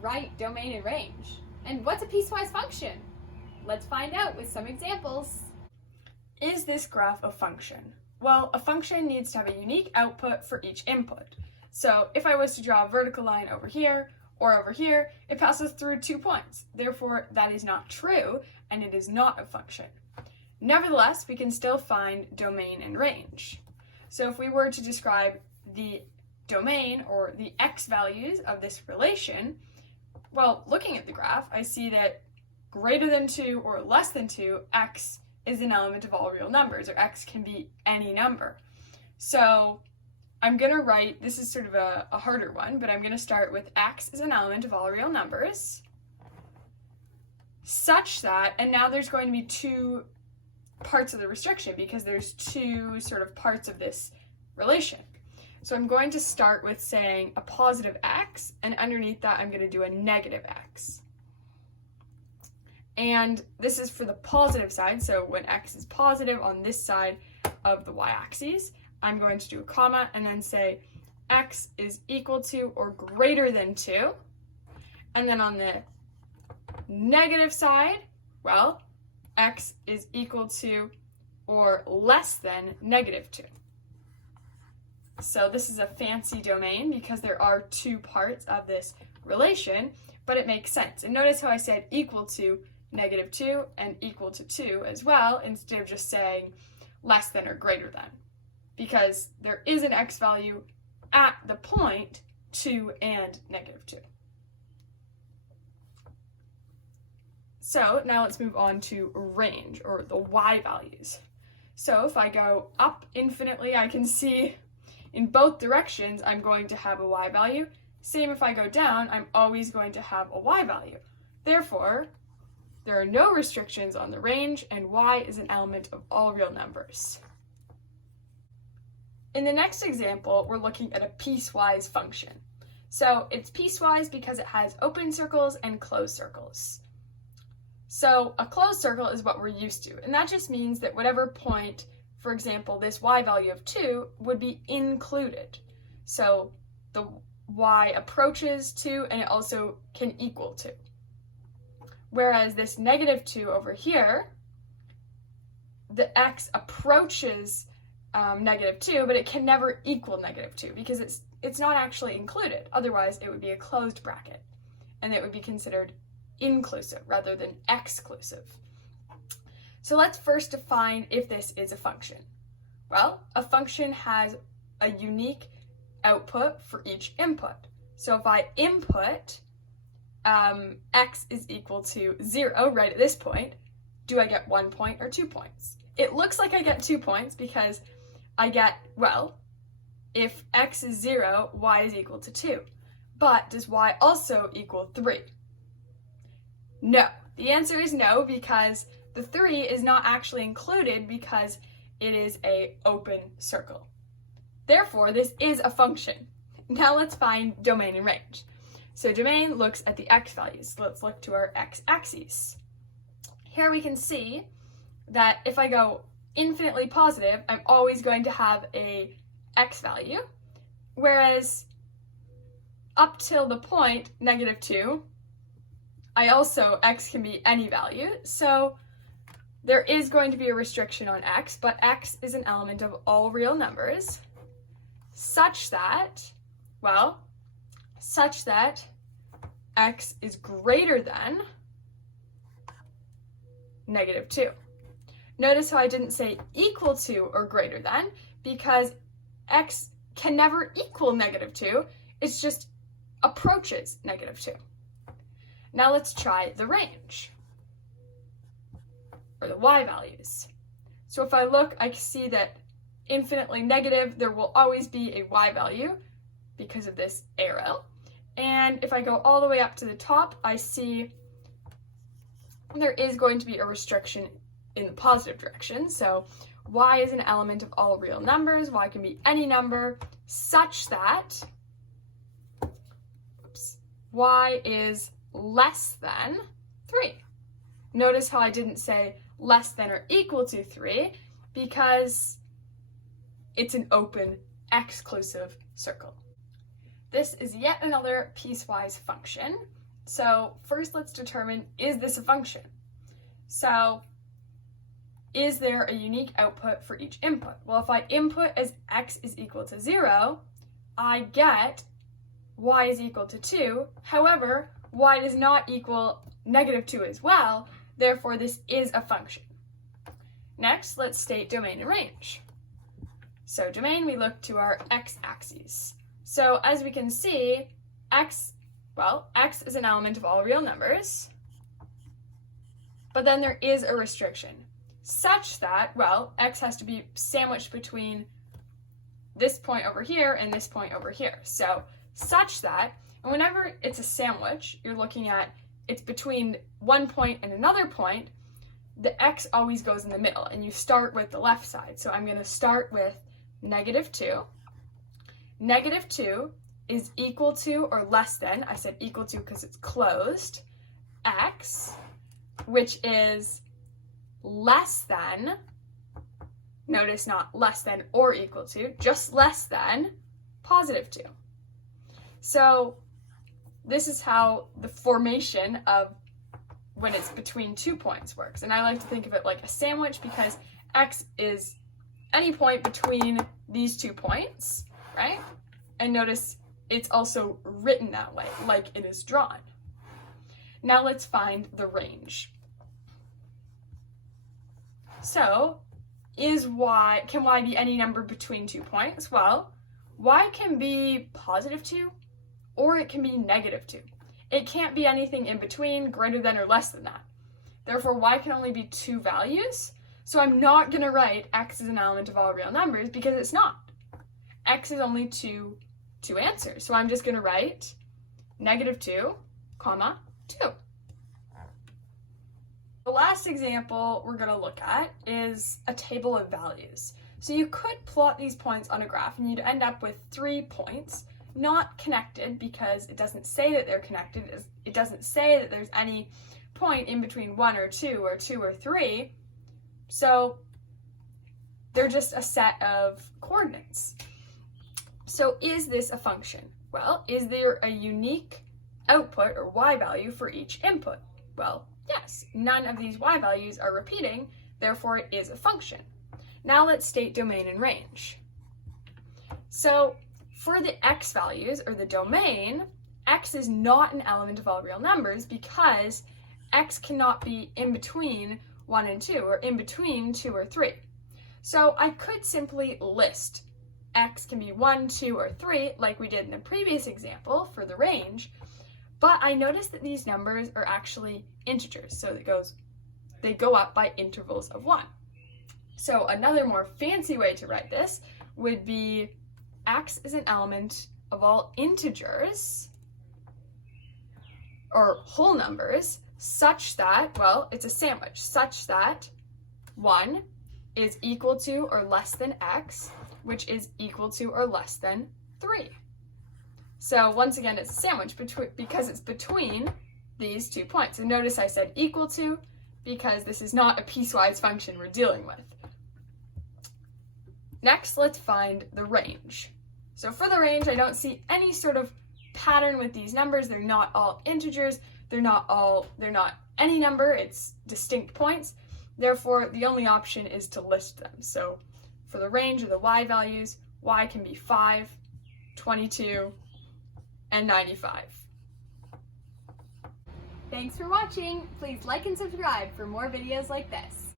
write domain and range? And what's a piecewise function? Let's find out with some examples. Is this graph a function? Well, a function needs to have a unique output for each input. So if I was to draw a vertical line over here or over here, it passes through 2 points. Therefore, that is not true, and it is not a function. Nevertheless, we can still find domain and range. So if we were to describe the domain or the x values of this relation, well, looking at the graph, I see that greater than 2 or less than 2, x is an element of all real numbers, or x can be any number. So I'm going to write, this is sort of a harder one, but I'm going to start with x is an element of all real numbers, such that, and now there's going to be 2 parts of the restriction because there's 2 sort of parts of this relation. So I'm going to start with saying a positive x, and underneath that I'm going to do a negative x. And this is for the positive side, so when x is positive on this side of the y-axis, I'm going to do a comma and then say x is equal to or greater than 2. And then on the negative side, well, x is equal to or less than negative 2. So this is a fancy domain because there are 2 parts of this relation, but it makes sense. And notice how I said equal to negative 2 and equal to 2 as well, instead of just saying less than or greater than, because there is an x value at the point 2 and negative 2. So now let's move on to range, or the y values. So if I go up infinitely, I can see in both directions I'm going to have a y value. Same if I go down, I'm always going to have a y value. Therefore, there are no restrictions on the range, and y is an element of all real numbers. In the next example, we're looking at a piecewise function. So it's piecewise because it has open circles and closed circles. So a closed circle is what we're used to, and that just means that whatever point, for example, this y value of 2 would be included. So the y approaches 2 and it also can equal 2. Whereas this negative 2 over here, the x approaches negative 2, but it can never equal negative 2 because it's not actually included. Otherwise, it would be a closed bracket, and it would be considered inclusive rather than exclusive. So let's first define if this is a function. Well, a function has a unique output for each input. So if I input x is equal to 0 right at this point, do I get 1 point or 2 points? It looks like I get 2 points because I get, well, if x is 0, y is equal to 2. But does y also equal 3? No. The answer is no, because the 3 is not actually included because it is an open circle. Therefore, this is a function. Now let's find domain and range. So domain looks at the x values. So let's look to our x-axis. Here we can see that if I go infinitely positive, I'm always going to have a x value, whereas up till the point negative 2, x can be any value. So there is going to be a restriction on x, but x is an element of all real numbers such that x is greater than negative 2. Notice how I didn't say equal to or greater than, because x can never equal negative 2. It's just approaches negative 2. Now let's try the range, or the y values. So if I look, I can see that infinitely negative, there will always be a y value because of this arrow. And if I go all the way up to the top, I see there is going to be a restriction in the positive direction. So y is an element of all real numbers. Y can be any number such that y is less than 3. Notice how I didn't say less than or equal to 3 because it's an open exclusive circle. This is yet another piecewise function, So first let's determine, is this a function? So is there a unique output for each input? Well, if I input as x is equal to 0, I get y is equal to 2. However, y does not equal -2 as well, therefore this is a function. Next, let's state domain and range. So domain, we look to our x-axis. So as we can see, x is an element of all real numbers, but then there is a restriction, such that, x has to be sandwiched between this point over here and this point over here. So such that, and whenever it's a sandwich, you're looking at it's between one point and another point, the x always goes in the middle, and you start with the left side. So I'm going to start with -2. -2 is equal to or less than, I said equal to because it's closed, x, which is less than, notice not less than or equal to, just less than +2. So this is how the formation of when it's between 2 points works. And I like to think of it like a sandwich because x is any point between these 2 points, right? And notice it's also written that way, like it is drawn. Now let's find the range. So, can y be any number between 2 points? Well, y can be +2 or it can be -2. It can't be anything in between, greater than or less than that. Therefore, y can only be 2 values. So I'm not going to write x is an element of all real numbers because it's not. X is only two answers. So I'm just going to write -2, comma, 2. The last example we're going to look at is a table of values. So you could plot these points on a graph and you'd end up with 3 points, not connected because it doesn't say that they're connected. It doesn't say that there's any point in between 1 or 2 or 2 or 3. So they're just a set of coordinates. So is this a function? Well, is there a unique output or y value for each input? Well, yes, none of these y values are repeating, therefore it is a function. Now let's state domain and range. So for the x values, or the domain, x is not an element of all real numbers because x cannot be in between 1 and 2, or in between 2 or 3. So I could simply list x can be 1, 2, or 3, like we did in the previous example for the range, but I noticed that these numbers are actually integers, so they go up by intervals of 1. So another more fancy way to write this would be x is an element of all integers, or whole numbers, such that, it's a sandwich, such that 1 is equal to or less than x, which is equal to or less than 3. So once again, it's a sandwich because it's between these 2 points. And notice I said equal to because this is not a piecewise function we're dealing with. Next, let's find the range. So for the range, I don't see any sort of pattern with these numbers. They're not all integers. They're not any number. It's distinct points. Therefore, the only option is to list them. So for the range of the y values, y can be 5, 22, and 95. Thanks for watching. Please like and subscribe for more videos like this.